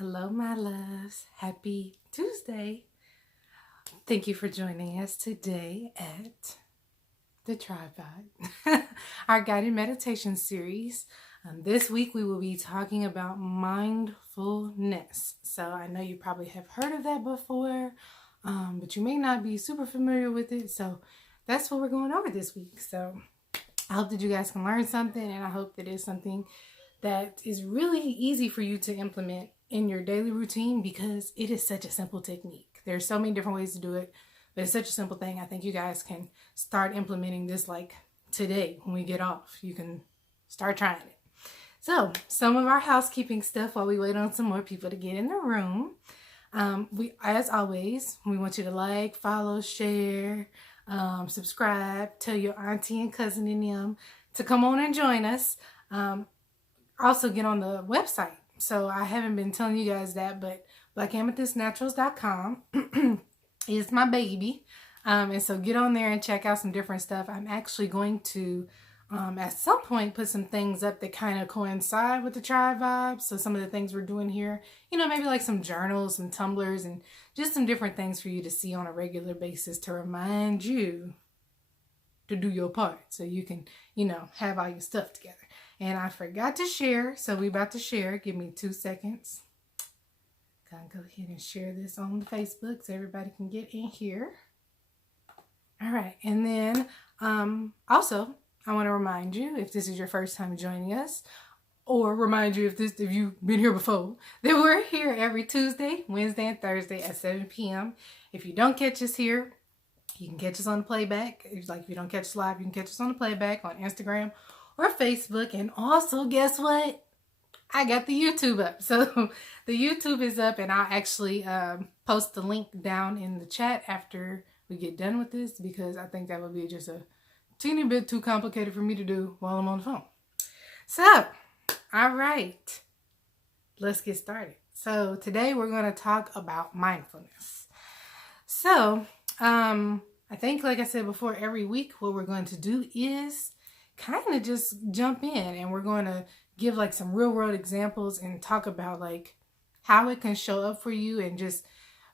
Hello, my loves. Happy Tuesday. Thank you for joining us today at the TRIBEvibe, our guided meditation series. This week we will be talking about mindfulness. So I know you probably have heard of that before, but you may not be super familiar with it. So that's what we're going over this week. So I hope that you guys can learn something, and I hope that it's something that is really easy for you to implement in your daily routine because it is such a simple technique. There's so many different ways to do it, but it's such a simple thing. I think you guys can start implementing this like today when we get off. You can start trying it. So some of our housekeeping stuff while we wait on some more people to get in the room. As always, we want you to like, follow, share, subscribe, tell your auntie and cousin and them to come on and join us. Also get on the website. So I haven't been telling you guys that, but blackamethystnaturals.com is my baby. And so get on there and check out some different stuff. I'm actually going to, at some point, put some things up that kind of coincide with the TRIBEvibe. So some of the things we're doing here, maybe like some journals, some tumblers, and just some different things for you to see on a regular basis to remind you to do your part so you can, have all your stuff together. And I forgot to share, so we about to share. Give me 2 seconds. Gonna go ahead and share this on the Facebook so everybody can get in here. All right, and then also I want to remind you, if this is your first time joining us, or remind you if you've been here before, that we're here every Tuesday, Wednesday, and Thursday at 7 p.m. If you don't catch us here, you can catch us on the playback. If you don't catch us live, you can catch us on the playback on Instagram or Facebook. And also, guess what? I got the YouTube up. So the YouTube is up, and I'll actually post the link down in the chat after we get done with this, because I think that would be just a teeny bit too complicated for me to do while I'm on the phone. So, all right, let's get started. So today we're going to talk about mindfulness. So I think, like I said before, every week what we're going to do is kind of just jump in, and we're going to give like some real world examples and talk about like how it can show up for you, and just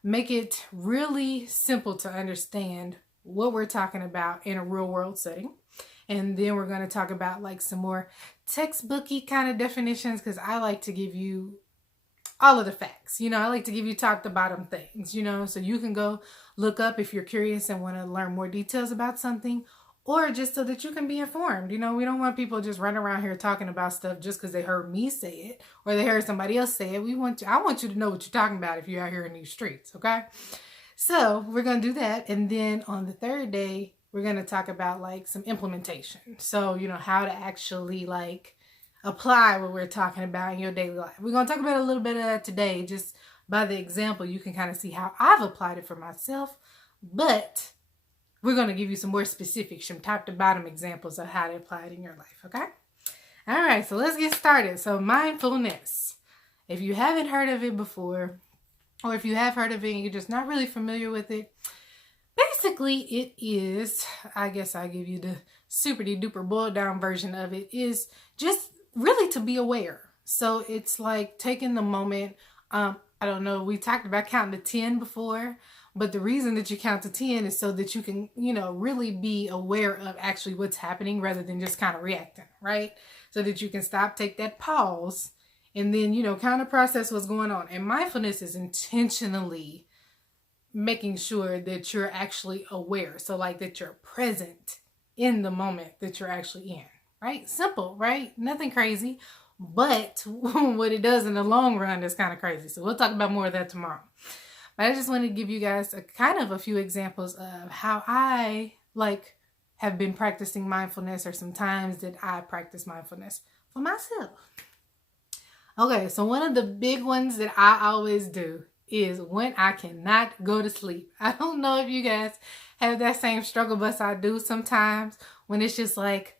make it really simple to understand what we're talking about in a real world setting. And then we're going to talk about like some more textbooky kind of definitions, because I like to give you all of the facts. I like to give you top to bottom things, so you can go look up if you're curious and want to learn more details about something, or just so that you can be informed. We don't want people just running around here talking about stuff just because they heard me say it or they heard somebody else say it. I want you to know what you're talking about if you're out here in these streets, okay? So we're going to do that. And then on the third day, we're going to talk about like some implementation. So, how to actually like apply what we're talking about in your daily life. We're going to talk about a little bit of that today. Just by the example, you can kind of see how I've applied it for myself. But we're going to give you some more specifics, some top to bottom examples of how to apply it in your life, okay? All right, so let's get started. So mindfulness. If you haven't heard of it before, or if you have heard of it and you're just not really familiar with it, basically it is, I guess I'll give you the super duper boiled down version of it, is just really to be aware. So it's like taking the moment. I don't know, we talked about counting to 10 before, but the reason that you count to 10 is so that you can, really be aware of actually what's happening rather than just kind of reacting, right? So that you can stop, take that pause, and then, kind of process what's going on. And mindfulness is intentionally making sure that you're actually aware. So like that you're present in the moment that you're actually in, right? Simple, right? Nothing crazy. But what it does in the long run is kind of crazy. So we'll talk about more of that tomorrow. But I just wanted to give you guys a few examples of how I have been practicing mindfulness, or some times that I practice mindfulness for myself. Okay, so one of the big ones that I always do is when I cannot go to sleep. I don't know if you guys have that same struggle, but I do sometimes, when it's just like,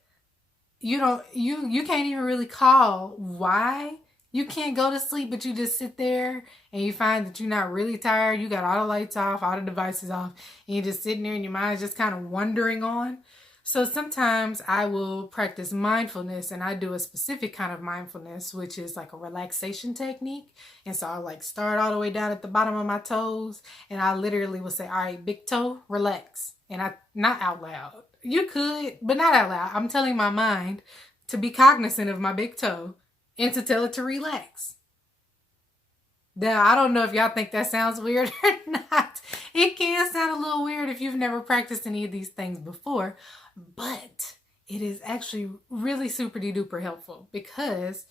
you can't even really call why you can't go to sleep, but you just sit there and you find that you're not really tired. You got all the lights off, all the devices off, and you're just sitting there and your mind's just kind of wandering on. So sometimes I will practice mindfulness, and I do a specific kind of mindfulness, which is like a relaxation technique. And so I like start all the way down at the bottom of my toes, and I literally will say, all right, big toe, relax. And I, not out loud. You could, but not out loud. I'm telling my mind to be cognizant of my big toe and to tell it to relax. Now, I don't know if y'all think that sounds weird or not. It can sound a little weird if you've never practiced any of these things before, but it is actually really super duper helpful, because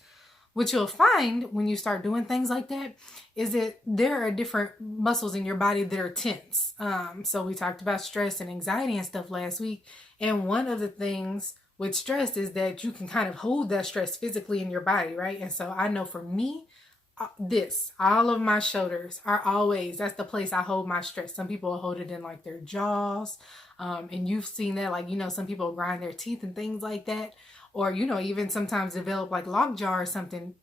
what you'll find when you start doing things like that is that there are different muscles in your body that are tense. So we talked about stress and anxiety and stuff last week. And one of the things with stress is that you can kind of hold that stress physically in your body, right? And so I know for me, all of my shoulders are always, that's the place I hold my stress. Some people hold it in like their jaws. And you've seen that, like, some people grind their teeth and things like that. Or, even sometimes develop like lockjaw or something,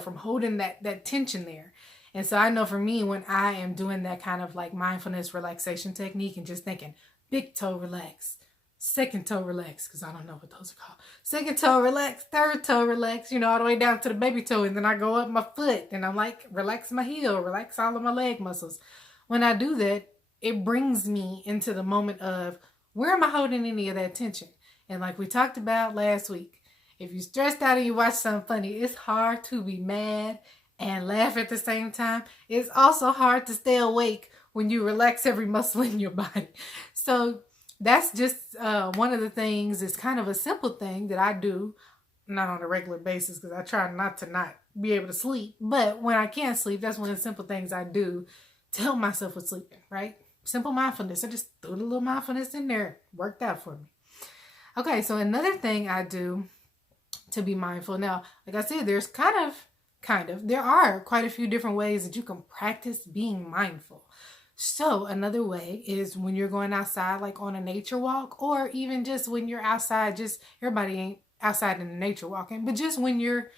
from holding that tension there. And so I know for me, when I am doing that kind of like mindfulness relaxation technique and just thinking, big toe relax, second toe relax, because I don't know what those are called. Second toe relax, third toe relax, all the way down to the baby toe. And then I go up my foot and I'm like, relax my heel, relax all of my leg muscles. When I do that, it brings me into the moment of, where am I holding any of that tension? And like we talked about last week, if you're stressed out and you watch something funny, it's hard to be mad and laugh at the same time. It's also hard to stay awake when you relax every muscle in your body. So that's just one of the things. It's kind of a simple thing that I do, not on a regular basis, because I try not to be able to sleep. But when I can't sleep, that's one of the simple things I do to help myself with sleeping, right? Simple mindfulness. I just threw a little mindfulness in there. Worked out for me. Okay, so another thing I do to be mindful. Now, like I said, there's there are quite a few different ways that you can practice being mindful. So another way is when you're going outside, like on a nature walk, or even just when you're outside, just everybody ain't outside in the nature walking, but just when you're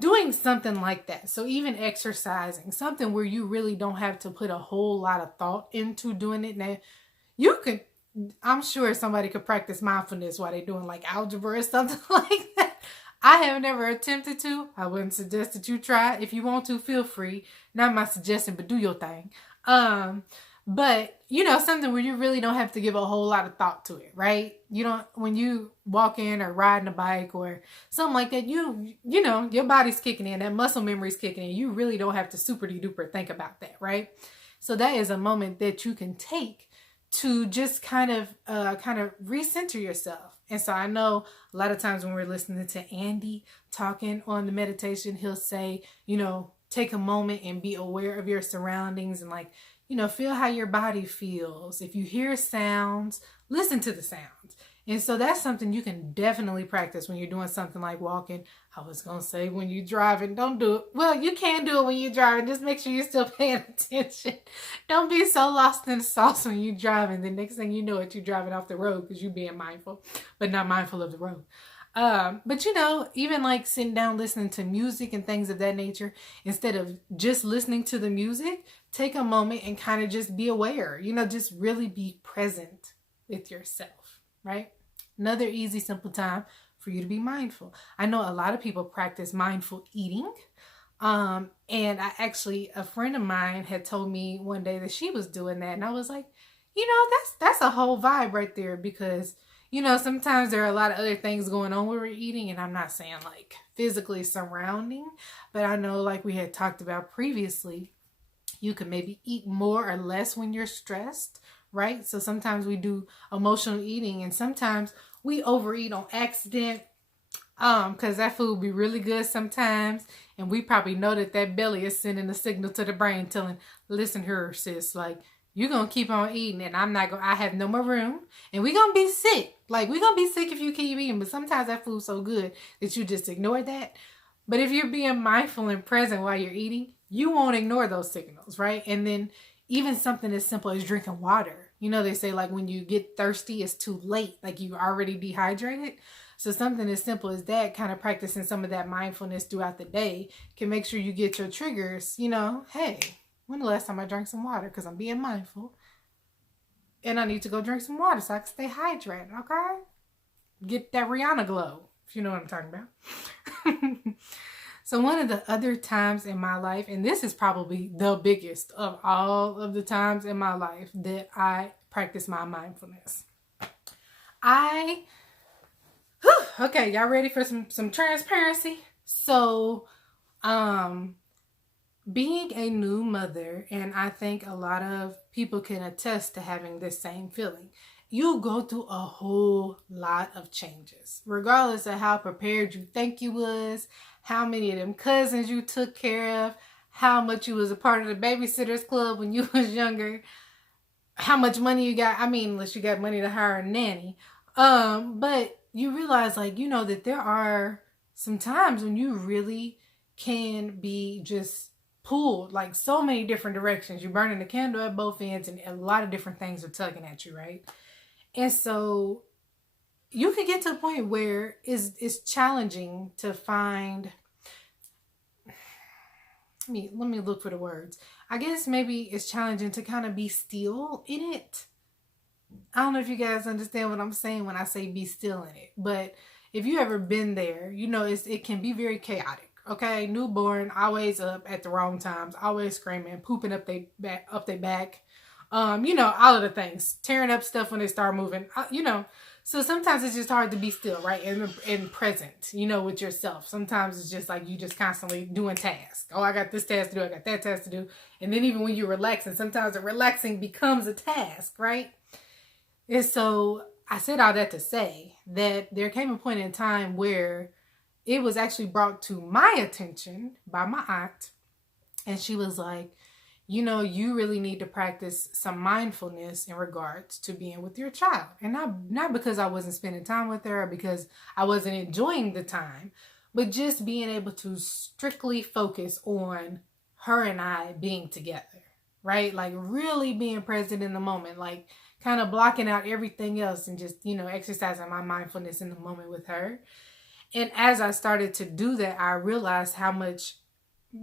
doing something like that. So even exercising, something where you really don't have to put a whole lot of thought into doing it. Now, I'm sure somebody could practice mindfulness while they're doing like algebra or something like that. I have never attempted to. I wouldn't suggest that you try. If you want to, feel free. Not my suggestion, but do your thing. But something where you really don't have to give a whole lot of thought to it, right? When you walk in or riding a bike or something like that, your body's kicking in, that muscle memory's kicking in. You really don't have to super duper think about that, right? So that is a moment that you can take to just kind of recenter yourself. And so I know a lot of times when we're listening to Andy talking on the meditation, he'll say, take a moment and be aware of your surroundings and feel how your body feels. If you hear sounds, listen to the sounds. And so that's something you can definitely practice when you're doing something like walking. I was going to say when you're driving, don't do it. Well, you can do it when you're driving. Just make sure you're still paying attention. Don't be so lost in the sauce when you're driving. The next thing you know it, you're driving off the road because you're being mindful, but not mindful of the road. But even like sitting down listening to music and things of that nature, instead of just listening to the music, take a moment and kind of just be aware, just really be present with yourself, right? Another easy, simple time for you to be mindful. I know a lot of people practice mindful eating. And a friend of mine had told me one day that she was doing that. And I was like, that's a whole vibe right there, because sometimes there are a lot of other things going on when we're eating, and I'm not saying like physically surrounding, but I know like we had talked about previously, you can maybe eat more or less when you're stressed, right? So sometimes we do emotional eating, and sometimes we overeat on accident, because that food be really good sometimes, and we probably know that belly is sending a signal to the brain telling, listen here, sis, like, you're going to keep on eating and I have no more room, and we're going to be sick. Like, we're going to be sick if you keep eating, but sometimes that food's so good that you just ignore that. But if you're being mindful and present while you're eating, you won't ignore those signals, right? And then even something as simple as drinking water. They say like when you get thirsty, it's too late. Like you already dehydrated. So something as simple as that, kind of practicing some of that mindfulness throughout the day can make sure you get your triggers, hey, when the last time I drank some water? Because I'm being mindful. And I need to go drink some water so I can stay hydrated, okay? get that Rihanna glow, if you know what I'm talking about. So one of the other times in my life, and this is probably the biggest of all of the times in my life that I practice my mindfulness. Okay, y'all ready for some transparency? So, being a new mother, and I think a lot of people can attest to having this same feeling. You go through a whole lot of changes, regardless of how prepared you think you was, how many of them cousins you took care of, how much you was a part of the babysitters club when you was younger, how much money you got. I mean, unless you got money to hire a nanny. But you realize, like, you know, that there are some times when you really can be just pulled like so many different directions. You're burning the candle at both ends, and a lot of different things are tugging at you, right? And so you can get to the point where it's challenging to find. Let me look for the words. I guess maybe it's challenging to kind of be still in it. I don't know if you guys understand what I'm saying when I say be still in it, but if you ever been there, you know it can be very chaotic. Okay, newborn, always up at the wrong times, always screaming, pooping up their back, you know, all of the things, tearing up stuff when they start moving, you know. So sometimes it's just hard to be still, right, and present, you know, with yourself. Sometimes it's just like you just constantly doing tasks. Oh, I got this task to do, I got that task to do, and then even when you're relaxing, sometimes the relaxing becomes a task, right? And so I said all that to say that there came a point in time where it was actually brought to my attention by my aunt. And she was like, you know, you really need to practice some mindfulness in regards to being with your child. And not because I wasn't spending time with her or because I wasn't enjoying the time, but just being able to strictly focus on her and I being together, right? Like really being present in the moment, like kind of blocking out everything else and just, you know, exercising my mindfulness in the moment with her. And as I started to do that, I realized how much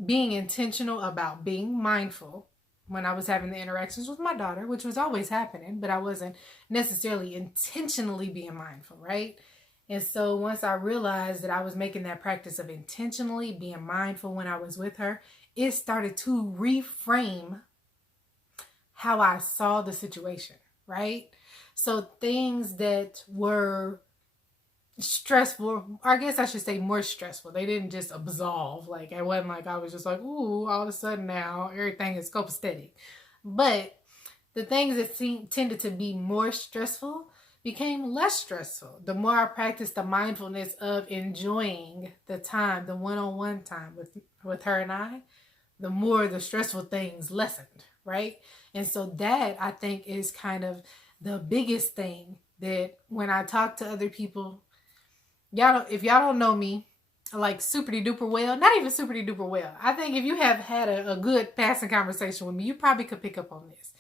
being intentional about being mindful when I was having the interactions with my daughter, which was always happening, but I wasn't necessarily intentionally being mindful, right? And so once I realized that I was making that practice of intentionally being mindful when I was with her, it started to reframe how I saw the situation, right? So things that were stressful, I guess I should say more stressful. They didn't just absolve. Like it wasn't like I was just like, ooh, all of a sudden now everything is copacetic. But the things that tended to be more stressful became less stressful. The more I practiced the mindfulness of enjoying the time, the one-on-one time with her and I, the more the stressful things lessened, right? And so that I think is kind of the biggest thing that when I talk to other people, if y'all don't know me like super duper well, not even super duper well, I think if you have had a good passing conversation with me, you probably could pick up on this.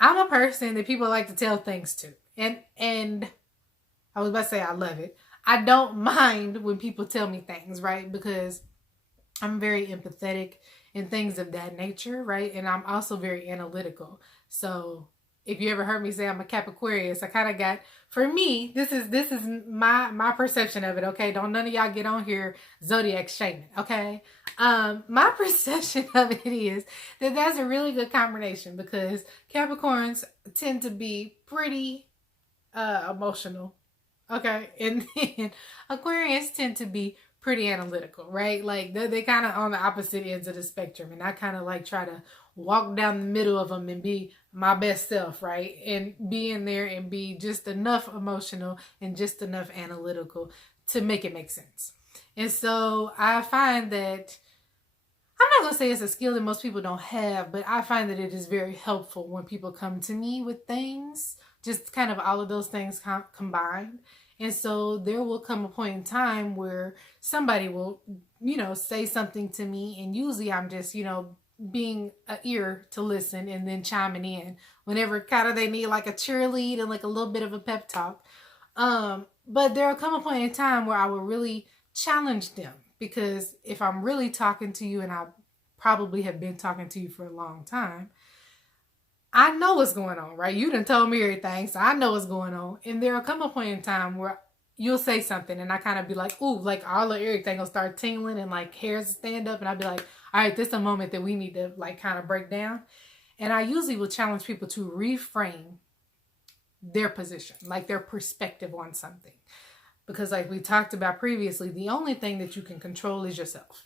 I'm a person that people like to tell things to. And I was about to say I love it. I don't mind when people tell me things, right? Because I'm very empathetic and things of that nature, right? And I'm also very analytical. So if you ever heard me say I'm a Capricornius, I kind of got, for me, this is my perception of it, okay? Don't none of y'all get on here zodiac shaming, okay? My perception of it is that that's a really good combination because Capricorns tend to be pretty emotional, okay? And then Aquarians tend to be pretty analytical, right? Like they kind of on the opposite ends of the spectrum, and I kind of like try to walk down the middle of them and be my best self, right? And be in there and be just enough emotional and just enough analytical to make it make sense. And so I find that, I'm not going to say it's a skill that most people don't have, but I find that it is very helpful when people come to me with things, just kind of all of those things combined. And so there will come a point in time where somebody will, you know, say something to me, and usually I'm just, you know, being an ear to listen and then chiming in whenever kind of they need like a cheerlead and like a little bit of a pep talk. But there'll come a point in time where I will really challenge them, because if I'm really talking to you, and I probably have been talking to you for a long time, I know what's going on, right? You done told me everything, so I know what's going on. And there'll come a point in time where, you'll say something and I kind of be like, ooh, like all of everything will start tingling and like hairs stand up. And I'll be like, all right, this is a moment that we need to like kind of break down. And I usually will challenge people to reframe their position, like their perspective on something. Because like we talked about previously, the only thing that you can control is yourself.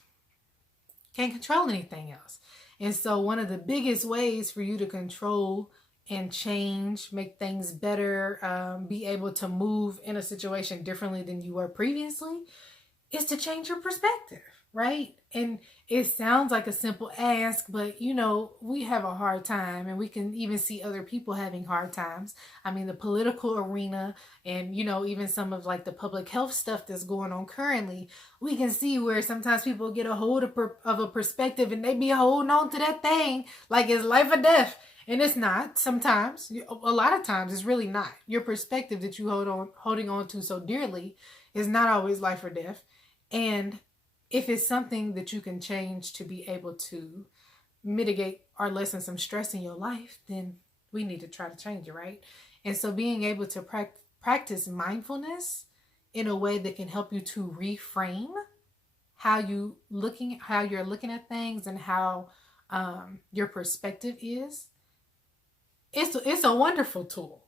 Can't control anything else. And so one of the biggest ways for you to control and change, make things better, be able to move in a situation differently than you were previously, is to change your perspective, right? And it sounds like a simple ask, but you know, we have a hard time, and we can even see other people having hard times. I mean, the political arena and, you know, even some of like the public health stuff that's going on currently, we can see where sometimes people get a hold of a perspective and they be holding on to that thing like it's life or death. And it's not. Sometimes, a lot of times, it's really not. Your perspective that you holding on to so dearly is not always life or death. And if it's something that you can change to be able to mitigate or lessen some stress in your life, then we need to try to change it, right? And so being able to practice mindfulness in a way that can help you to reframe how you're looking at things and how your perspective is. It's a wonderful tool.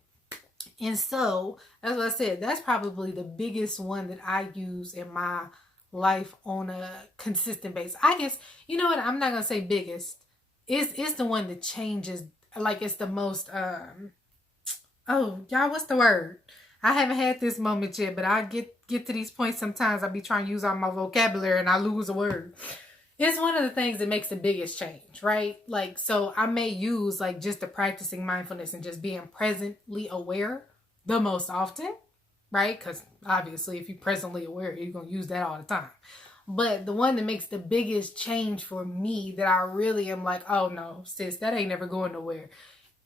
And so, as I said, that's probably the biggest one that I use in my life on a consistent basis. I guess, you know what, I'm not going to say biggest. It's the one that changes, like it's the most, oh, y'all, what's the word? I haven't had this moment yet, but I get to these points sometimes. I be trying to use all my vocabulary and I lose a word. It's one of the things that makes the biggest change, right? Like, so I may use like just the practicing mindfulness and just being presently aware the most often, right? Because obviously if you're presently aware, you're going to use that all the time. But the one that makes the biggest change for me that I really am like, oh no, sis, that ain't never going nowhere,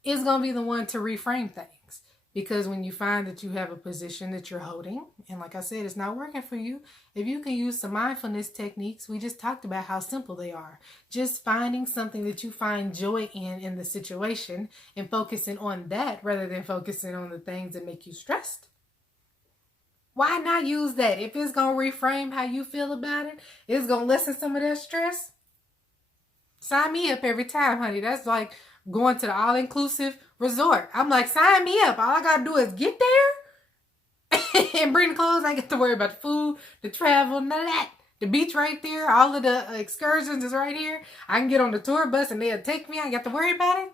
is going to be the one to reframe things. Because when you find that you have a position that you're holding, and like I said, it's not working for you, if you can use some mindfulness techniques, we just talked about how simple they are. Just finding something that you find joy in the situation and focusing on that rather than focusing on the things that make you stressed. Why not use that? If it's going to reframe how you feel about it, it's going to lessen some of that stress. Sign me up every time, honey. That's like going to the all-inclusive resort. I'm like, sign me up. All I got to do is get there and bring the clothes. I ain't got to worry about the food, the travel, none of that. The beach right there. All of the excursions is right here. I can get on the tour bus and they'll take me. I ain't got to worry about it.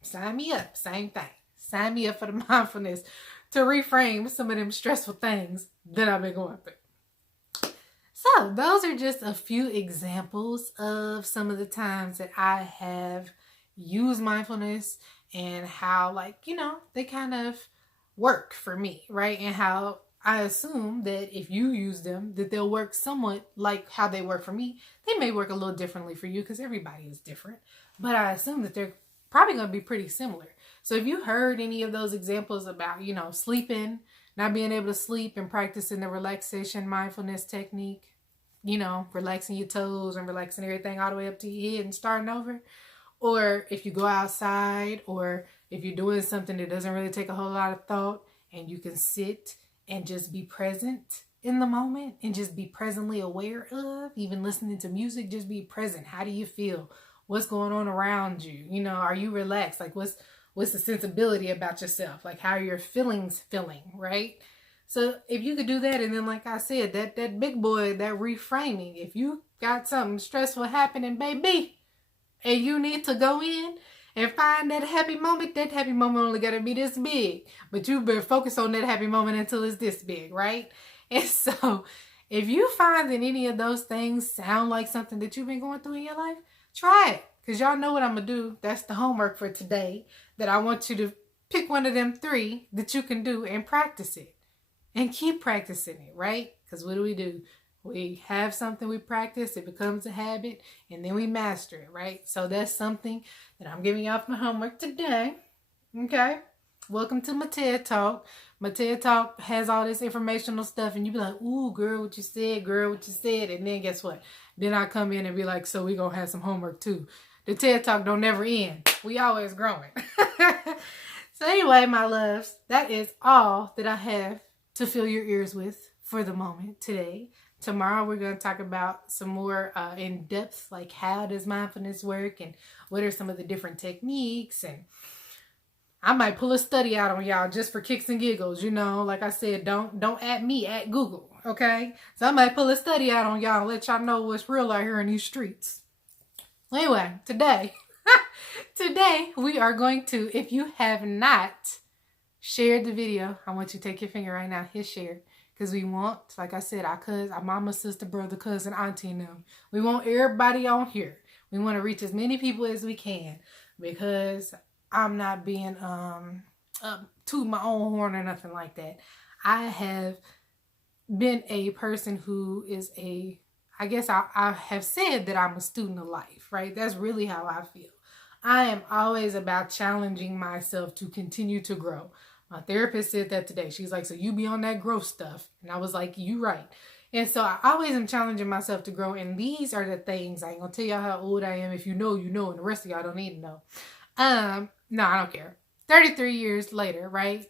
Sign me up. Same thing. Sign me up for the mindfulness to reframe some of them stressful things that I've been going through. So those are just a few examples of some of the times that I have used mindfulness and how, like, you know, they kind of work for me, right? And how I assume that if you use them, that they'll work somewhat like how they work for me. They may work a little differently for you because everybody is different, but I assume that they're probably going to be pretty similar. So if you heard any of those examples about, you know, sleeping, not being able to sleep and practicing the relaxation mindfulness technique, you know, relaxing your toes and relaxing everything all the way up to your head and starting over. Or if you go outside, or if you're doing something that doesn't really take a whole lot of thought and you can sit and just be present in the moment and just be presently aware of, even listening to music, just be present. How do you feel? What's going on around you? You know, are you relaxed? Like what's the sensibility about yourself? Like how are your feelings feeling, right? So if you could do that, and then like I said, that big boy, that reframing, if you got something stressful happening, baby, and you need to go in and find that happy moment only got to be this big. But you better focus on that happy moment until it's this big, right? And so if you find that any of those things sound like something that you've been going through in your life, try it. Because y'all know what I'm going to do. That's the homework for today. That I want you to pick one of them 3 that you can do and practice it. And keep practicing it, right? Because what do? We have something we practice, it becomes a habit, and then we master it, right? So that's something that I'm giving y'all for my homework today. Okay? Welcome to my TED Talk. My TED Talk has all this informational stuff, and you be like, ooh, girl, what you said, girl, what you said. And then guess what? Then I come in and be like, so we gonna have some homework too. The TED Talk don't never end. We always growing. So anyway, my loves, that is all that I have to fill your ears with for the moment today. Tomorrow we're going to talk about some more in depth, like how does mindfulness work and what are some of the different techniques. And I might pull a study out on y'all just for kicks and giggles, you know. Like I said, don't at me, at Google, okay? So I might pull a study out on y'all and let y'all know what's real out here in these streets. Anyway, today we are going to, if you have not shared the video, I want you to take your finger right now, hit share. Because we want, like I said, our cousin, our mama, sister, brother, cousin, auntie, and them. We want everybody on here. We want to reach as many people as we can. Because I'm not being to my own horn or nothing like that. I have been a person who is I guess I have said that I'm a student of life, right? That's really how I feel. I am always about challenging myself to continue to grow. My therapist said that today. She's like, so you be on that growth stuff. And I was like, you right. And so I always am challenging myself to grow. And these are the things. I ain't going to tell y'all how old I am. If you know, you know. And the rest of y'all don't need to know. No, I don't care. 33 years later, right?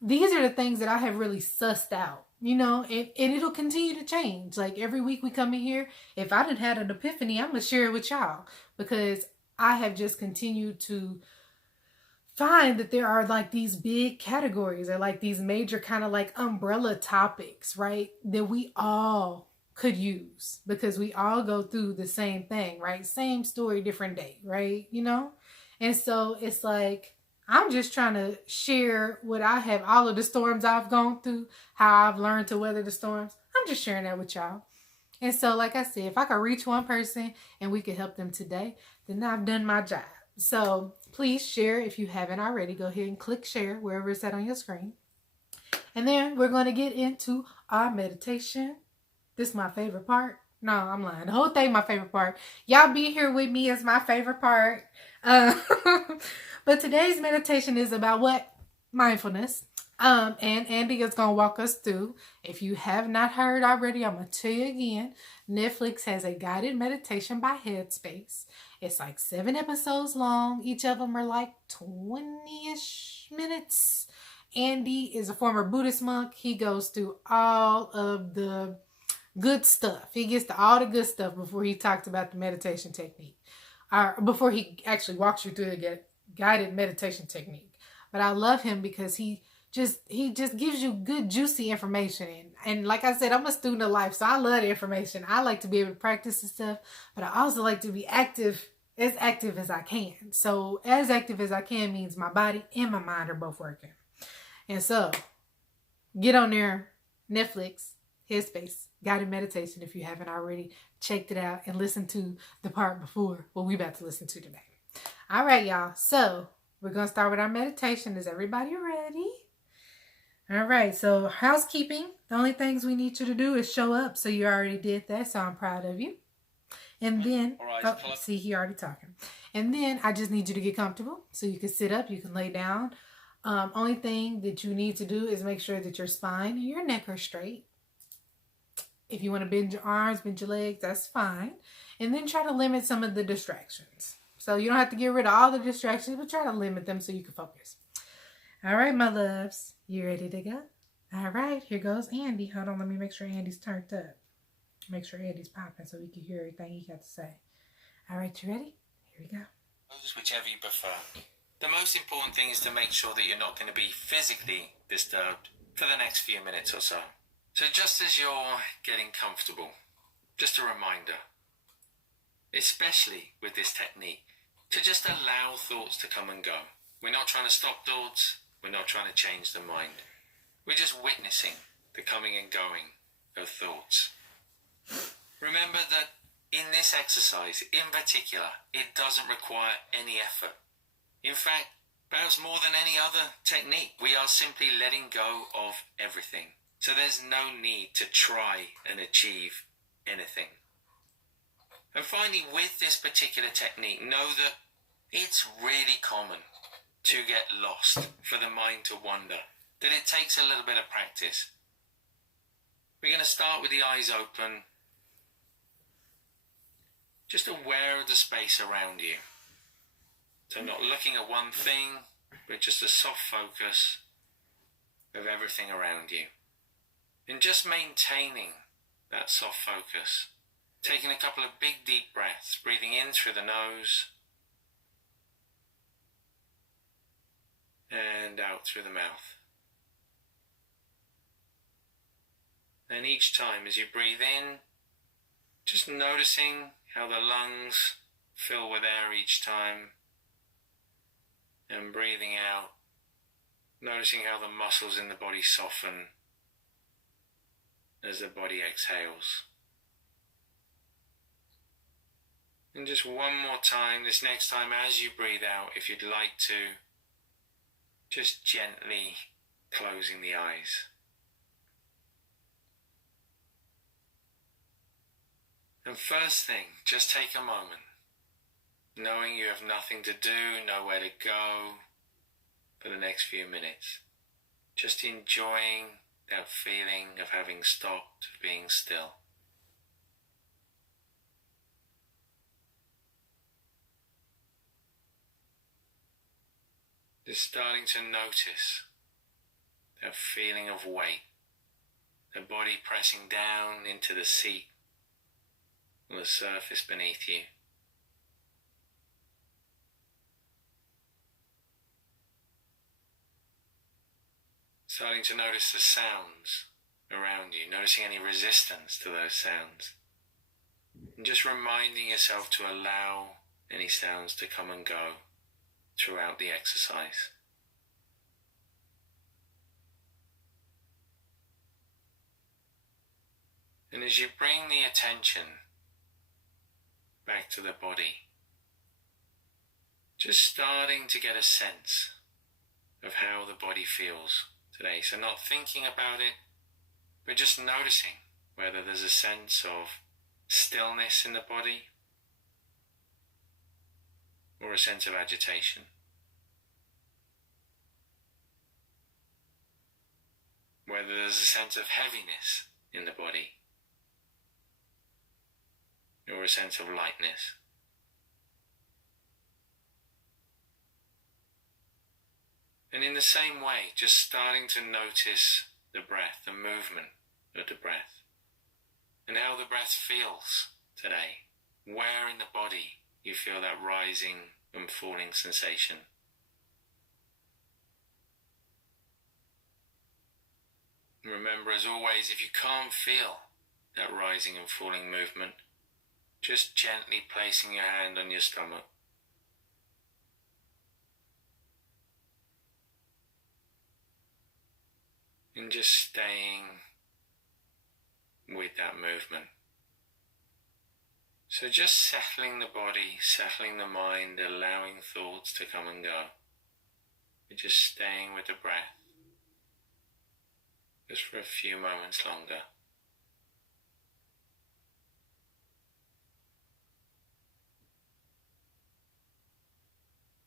These are the things that I have really sussed out, you know, and it'll continue to change. Like every week we come in here, if I didn't had an epiphany, I'm going to share it with y'all because I have just continued to find that there are like these big categories or like these major kind of like umbrella topics, right? That we all could use because we all go through the same thing, right? Same story, different day, right? You know? And so it's like, I'm just trying to share what I have, all of the storms I've gone through, how I've learned to weather the storms. I'm just sharing that with y'all. And so, like I said, if I could reach one person and we could help them today, then I've done my job. So please share if you haven't already. Go ahead and click share wherever it's at on your screen. And then we're going to get into our meditation. This is my favorite part. No, I'm lying. The whole thing my favorite part. Y'all be here with me is my favorite part. But today's meditation is about what? Mindfulness. And Andy is going to walk us through. If you have not heard already, I'm going to tell you again. Netflix has a guided meditation by Headspace. It's like 7 episodes long. Each of them are like 20-ish minutes. Andy is a former Buddhist monk. He goes through all of the good stuff. He gets to all the good stuff before he talks about the meditation technique. Or before he actually walks you through the guided meditation technique. But I love him because he just gives you good, juicy information. And like I said, I'm a student of life, so I love the information. I like to be able to practice this stuff, but I also like to be active as I can. So as active as I can means my body and my mind are both working. And so get on there, Netflix, Headspace, guided meditation if you haven't already checked it out and listened to the part before what we about to listen to today. All right, y'all. So we're going to start with our meditation. Is everybody ready? All right. So housekeeping. The only things we need you to do is show up. So you already did that. So I'm proud of you. And then, see, he already talking. And then I just need you to get comfortable. So you can sit up. You can lay down. Only thing that you need to do is make sure that your spine and your neck are straight. If you want to bend your arms, bend your legs, that's fine. And then try to limit some of the distractions. So you don't have to get rid of all the distractions, but try to limit them so you can focus. All right, my loves. You ready to go? All right, here goes Andy. Hold on, let me make sure Andy's turned up. Make sure Andy's popping so we can hear everything he got to say. All right, you ready? Here we go. Whichever you prefer. The most important thing is to make sure that you're not going to be physically disturbed for the next few minutes or so. So just as you're getting comfortable, just a reminder, especially with this technique, to just allow thoughts to come and go. We're not trying to stop thoughts. We're not trying to change the mind. We're just witnessing the coming and going of thoughts. Remember that in this exercise, in particular, it doesn't require any effort. In fact, perhaps more than any other technique, we are simply letting go of everything. So there's no need to try and achieve anything. And finally, with this particular technique, know that it's really common to get lost, for the mind to wander, that it takes a little bit of practice. We're going to start with the eyes open, just aware of the space around you. So not looking at one thing, but just a soft focus of everything around you. And just maintaining that soft focus. Taking a couple of big deep breaths, breathing in through the nose and out through the mouth. And each time as you breathe in, just noticing how the lungs fill with air each time, and breathing out, noticing how the muscles in the body soften as the body exhales. And just one more time, this next time as you breathe out, if you'd like to, just gently closing the eyes. And first thing, just take a moment, knowing you have nothing to do, nowhere to go for the next few minutes. Just enjoying that feeling of having stopped being still. Just starting to notice that feeling of weight, the body pressing down into the seat or the surface beneath you. Starting to notice the sounds around you, noticing any resistance to those sounds. And just reminding yourself to allow any sounds to come and go throughout the exercise. And as you bring the attention back to the body, just starting to get a sense of how the body feels today. So not thinking about it, but just noticing whether there's a sense of stillness in the body or a sense of agitation. Whether there's a sense of heaviness in the body or a sense of lightness. And in the same way, just starting to notice the breath, the movement of the breath, and how the breath feels today. Where in the body you feel that rising and falling sensation. Remember, as always, if you can't feel that rising and falling movement, just gently placing your hand on your stomach. And just staying with that movement. So just settling the body, settling the mind, allowing thoughts to come and go. You're just staying with the breath, just for a few moments longer.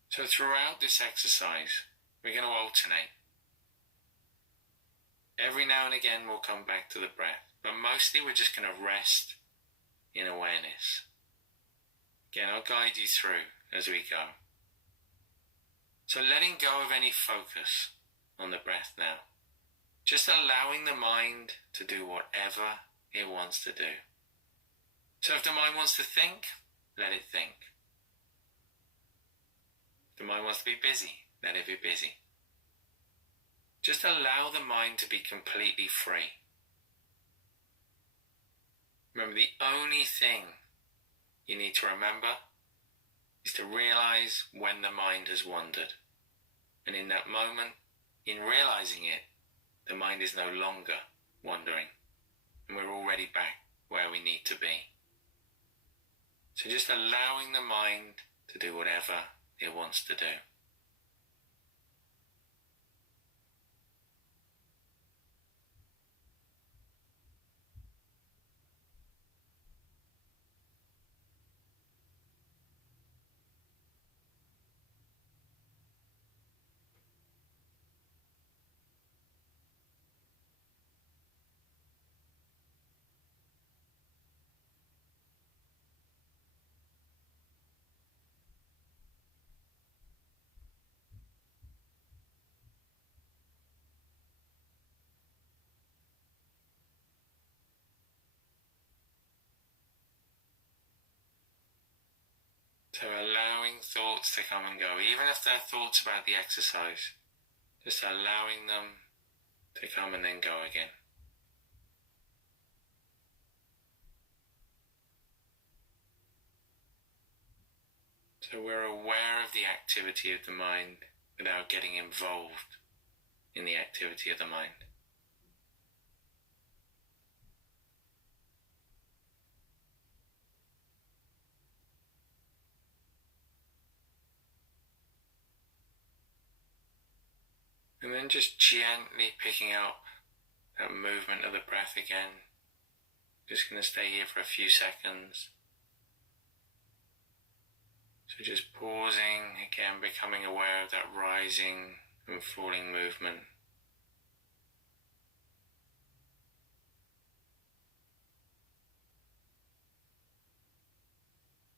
So throughout this exercise, we're going to alternate. Every now and again we'll come back to the breath, but mostly we're just going to rest in awareness. Again, I'll guide you through as we go. So letting go of any focus on the breath now. Just allowing the mind to do whatever it wants to do. So if the mind wants to think, let it think. If the mind wants to be busy, let it be busy. Just allow the mind to be completely free. Remember, the only thing you need to remember is to realize when the mind has wandered. And in that moment, in realizing it, the mind is no longer wandering. And we're already back where we need to be. So just allowing the mind to do whatever it wants to do. allowing thoughts to come and go, even if they're thoughts about the exercise, just allowing them to come and then go again. So we're aware of the activity of the mind without getting involved in the activity of the mind. And then just gently picking up that movement of the breath again. Just going to stay here for a few seconds. So just pausing, again becoming aware of that rising and falling movement.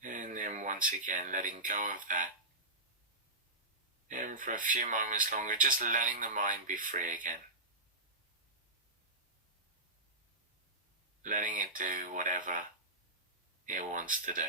And then once again letting go of that. And for a few moments longer, just letting the mind be free again. Letting it do whatever it wants to do.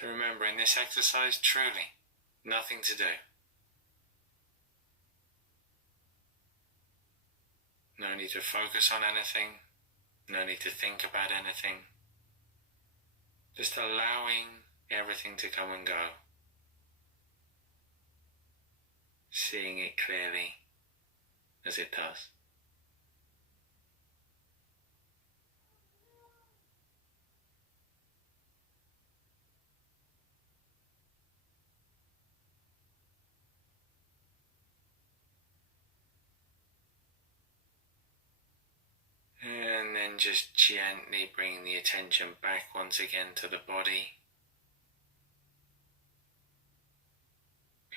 So remember, in this exercise, truly, nothing to do. No need to focus on anything. No need to think about anything. Just allowing everything to come and go. Seeing it clearly as it does. And then just gently bringing the attention back once again to the body.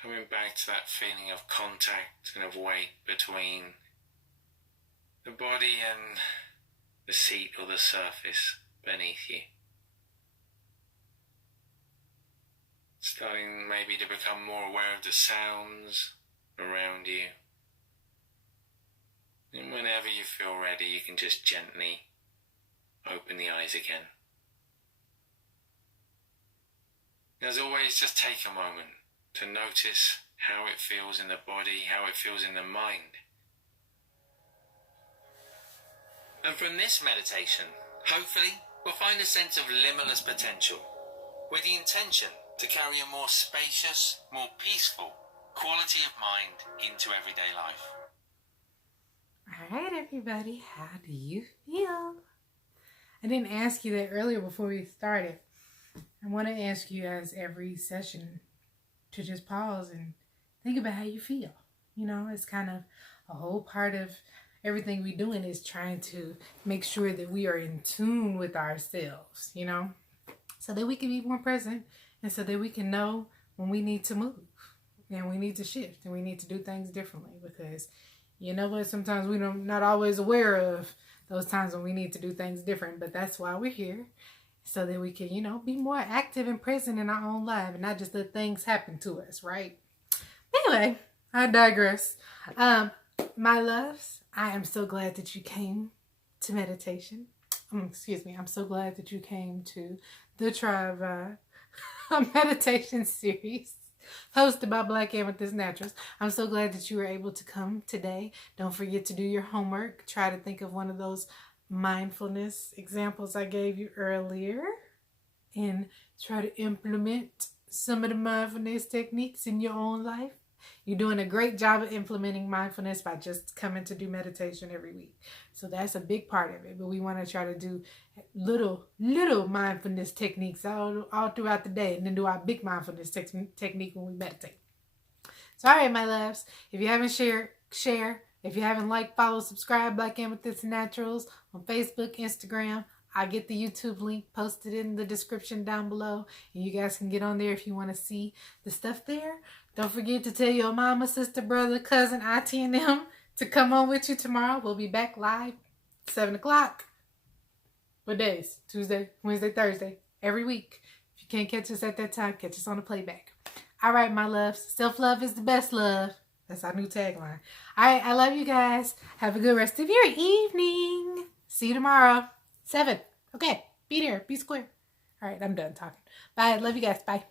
Coming back to that feeling of contact and of weight between the body and the seat or the surface beneath you. Starting maybe to become more aware of the sounds around you. And whenever you feel ready, you can just gently open the eyes again. As always, just take a moment to notice how it feels in the body, how it feels in the mind. And from this meditation, hopefully, we'll find a sense of limitless potential, with the intention to carry a more spacious, more peaceful quality of mind into everyday life. All right, everybody, how do you feel? I didn't ask you that earlier before we started. I want to ask you guys every session to just pause and think about how you feel. You know, it's kind of a whole part of everything we're doing is trying to make sure that we are in tune with ourselves, you know, so that we can be more present and so that we can know when we need to move and we need to shift and we need to do things differently, because you know what, sometimes we're not always aware of those times when we need to do things different, but that's why we're here, so that we can, you know, be more active and present in our own life and not just let things happen to us, right? Anyway, I digress. My loves, I am so glad that you came to meditation. Excuse me, I'm so glad that you came to the TRIBEvibe, a meditation series hosted by Black Amethyst Naturals. I'm so glad that you were able to come today. Don't forget to do your homework. Try to think of one of those mindfulness examples I gave you earlier and try to implement some of the mindfulness techniques in your own life. You're doing a great job of implementing mindfulness by just coming to do meditation every week. So that's a big part of it. But we want to try to do little mindfulness techniques all throughout the day, and then do our big mindfulness technique when we meditate. So all right, my loves, if you haven't shared, share. If you haven't liked, follow, subscribe, Black Amethyst Naturals on Facebook, Instagram. I get the YouTube link posted in the description down below. And you guys can get on there if you want to see the stuff there. Don't forget to tell your mama, sister, brother, cousin, auntie, and them to come on with you tomorrow. We'll be back live 7 o'clock. What days? Tuesday, Wednesday, Thursday. Every week. If you can't catch us at that time, catch us on the playback. All right, my loves. Self-love is the best love. That's our new tagline. All right, I love you guys. Have a good rest of your evening. See you tomorrow. 7. Okay, be there. Be square. All right, I'm done talking. Bye. Love you guys. Bye.